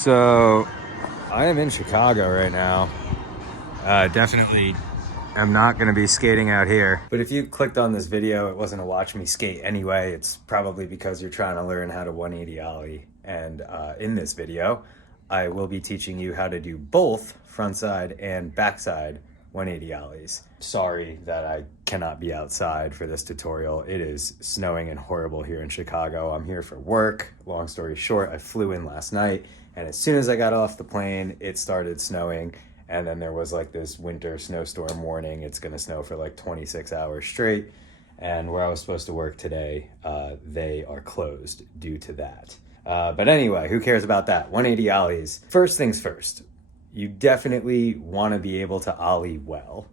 So I am in Chicago right now. Definitely am not going to be skating out here. But if you clicked on this video, it wasn't to watch me skate anyway. It's probably because you're trying to learn how to 180 Ollie. And in this video, I will be teaching you how to do both frontside and backside 180 Ollies. Sorry that I cannot be outside for this tutorial. It is snowing and horrible here in Chicago. I'm here for work. Long story short, I flew in last night, and as soon as I got off the plane, it started snowing. And then there was like this winter snowstorm warning. It's gonna snow for like 26 hours straight. And where I was supposed to work today, they are closed due to that. But anyway, who cares about that? 180 Ollies. First things first, you definitely wanna be able to Ollie well.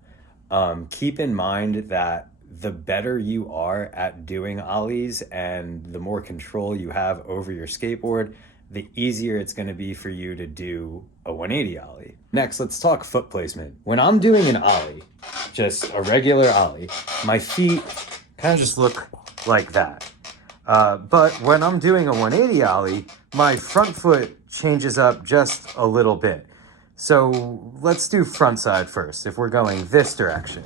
Keep in mind that the better you are at doing Ollies and the more control you have over your skateboard, the easier it's going to be for you to do a 180 Ollie. Next, let's talk foot placement. When I'm doing an Ollie, just a regular Ollie, my feet kind of just look like that. But when I'm doing a 180 Ollie, my front foot changes up just a little bit. So let's do front side first, if we're going this direction.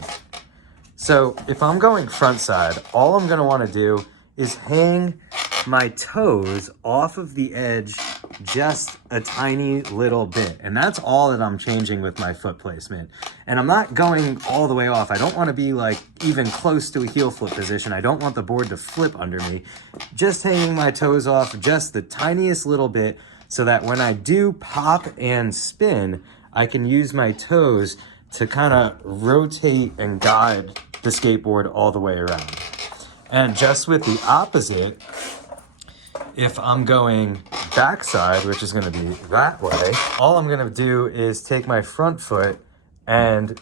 So if I'm going front side, all I'm gonna wanna do is hang my toes off of the edge just a tiny little bit. And that's all that I'm changing with my foot placement. And I'm not going all the way off. I don't wanna be like even close to a heel flip position. I don't want the board to flip under me. Just hanging my toes off just the tiniest little bit, so that when I do pop and spin, I can use my toes to kind of rotate and guide the skateboard all the way around. And just with the opposite, if I'm going backside, which is gonna be that way, all I'm gonna do is take my front foot and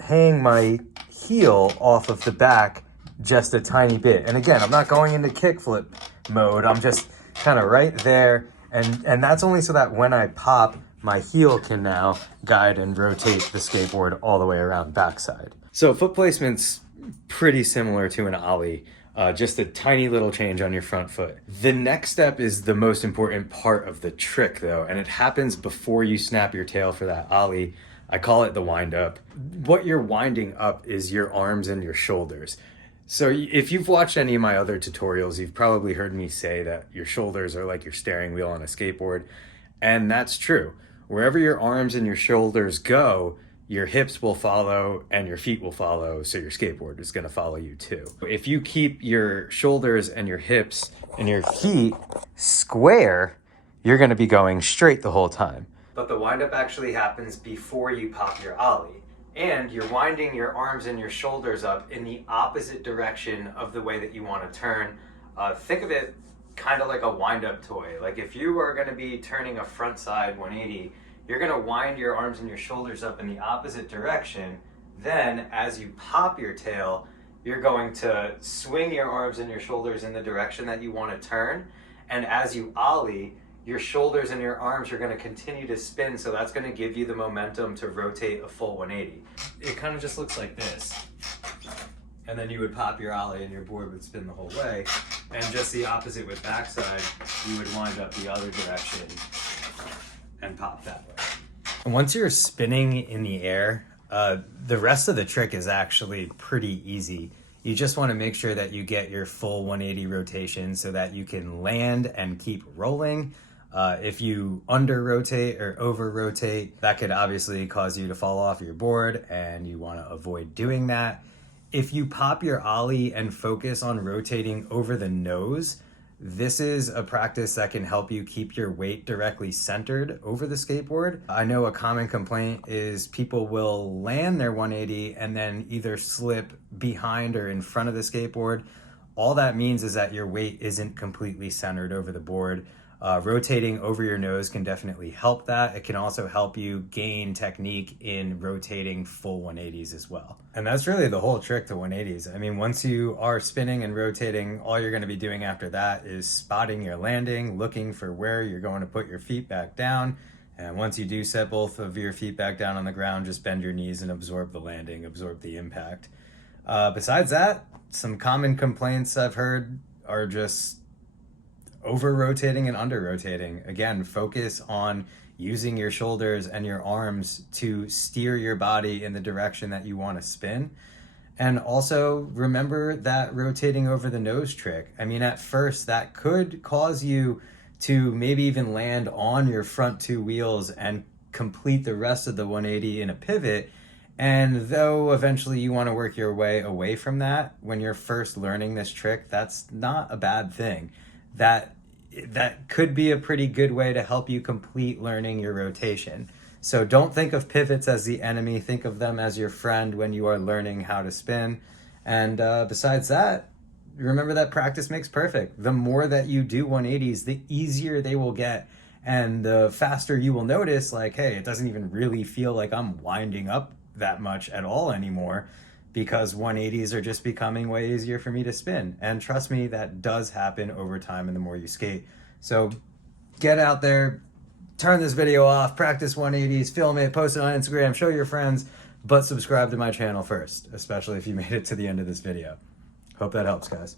hang my heel off of the back just a tiny bit. And again, I'm not going into kickflip mode. I'm just kind of right there. And that's only so that when I pop, my heel can now guide and rotate the skateboard all the way around backside. So foot placement's pretty similar to an Ollie, just a tiny little change on your front foot. The next step is the most important part of the trick though, and it happens before you snap your tail for that Ollie. I call it the wind up. What you're winding up is your arms and your shoulders. So if you've watched any of my other tutorials, you've probably heard me say that your shoulders are like your steering wheel on a skateboard. And that's true. Wherever your arms and your shoulders go, your hips will follow and your feet will follow. So your skateboard is gonna follow you too. If you keep your shoulders and your hips and your feet square, you're gonna be going straight the whole time. But the wind up actually happens before you pop your Ollie. And you're winding your arms and your shoulders up in the opposite direction of the way that you want to turn. Think of it kind of like a wind-up toy. Like if you are going to be turning a front side 180, you're going to wind your arms and your shoulders up in the opposite direction. Then as you pop your tail, you're going to swing your arms and your shoulders in the direction that you want to turn. And as you Ollie, your shoulders and your arms are going to continue to spin, so that's going to give you the momentum to rotate a full 180. It kind of just looks like this. And then you would pop your Ollie and your board would spin the whole way. And just the opposite with backside, you would wind up the other direction and pop that way. And once you're spinning in the air, the rest of the trick is actually pretty easy. You just want to make sure that you get your full 180 rotation so that you can land and keep rolling. If you under rotate or over rotate, that could obviously cause you to fall off your board, and you want to avoid doing that. If you pop your Ollie and focus on rotating over the nose, this is a practice that can help you keep your weight directly centered over the skateboard. I know a common complaint is people will land their 180 and then either slip behind or in front of the skateboard. All that means is that your weight isn't completely centered over the board. Rotating over your nose can definitely help that. It can also help you gain technique in rotating full 180s as well. And that's really the whole trick to 180s. I mean, once you are spinning and rotating, all you're going to be doing after that is spotting your landing, looking for where you're going to put your feet back down. And once you do set both of your feet back down on the ground, just bend your knees and absorb the landing, absorb the impact. Besides that, some common complaints I've heard are just over rotating and under rotating. Again, focus on using your shoulders and your arms to steer your body in the direction that you want to spin. And also remember that rotating over the nose trick. I mean, at first that could cause you to maybe even land on your front two wheels and complete the rest of the 180 in a pivot. And though eventually you want to work your way away from that, when you're first learning this trick, that's not a bad thing. That could be a pretty good way to help you complete learning your rotation. So don't think of pivots as the enemy. Think of them as your friend when you are learning how to spin. And besides that, remember that practice makes perfect. The more that you do 180s, the easier they will get. And the faster you will notice, like, hey, it doesn't even really feel like I'm winding up that much at all anymore, because 180s are just becoming way easier for me to spin. And trust me, that does happen over time and the more you skate. So get out there, turn this video off, practice 180s, film it, post it on Instagram, show your friends, but subscribe to my channel first, especially if you made it to the end of this video. Hope that helps, guys.